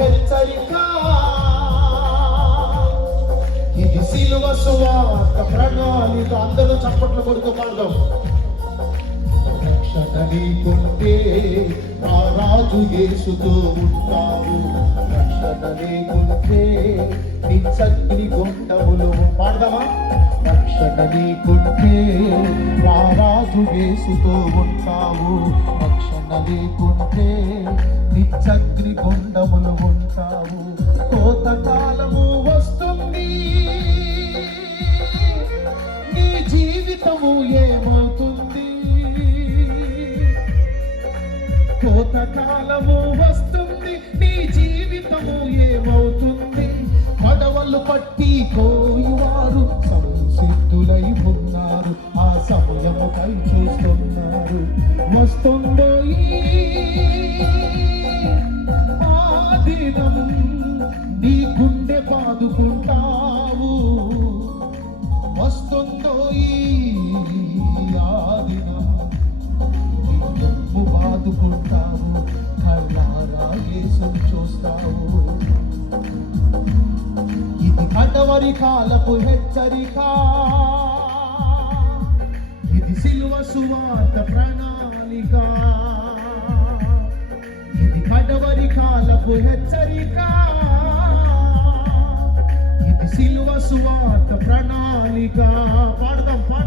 హెచ్చరిక, ఇది సిలువ సువార్త ప్రణాళిక. అందరూ చప్పట్లు కొడుతూ పాడదాం. రక్షణ నీకుంటే నా రాజు యేసుతో ఉంటావు. రక్షణ నీకుంటే నిత్యగ్ని గుండములు. పాడదామా? రక్షణ నీకుంటే నా రాజు యేసుతో ఉంటావు. రక్షణ నీకుంటే నిత్యగ్ని గుండములు ఉంటావు. కోతకాలము వస్తుంది, నీ జీవితము ఏమవుతుంది? కోతకాలము వస్తుంది, నీ జీవితము ఏమవుతుంది? పడవలు పట్టి కోయువారు సంసిద్ధులై ఉన్నారు, ఆ సమయముకై చూస్తున్నారు. వస్తుందో ఆ దినం, నీ గుండె బాదుకుంటావు. వస్తుందో ఆ దినం, నీ డబ్బు బాదుకుంటావు. కళ్ళారా యేసును చూస్తావు. ఇది కడవరి కాలపు హెచ్చరిక, ఇది సిలువ సువార్త ప్రణాళిక. ఇది కడవరి కాలపు హెచ్చరిక, ఇది సిలువ సువార్త ప్రణాళిక. పాడదాం.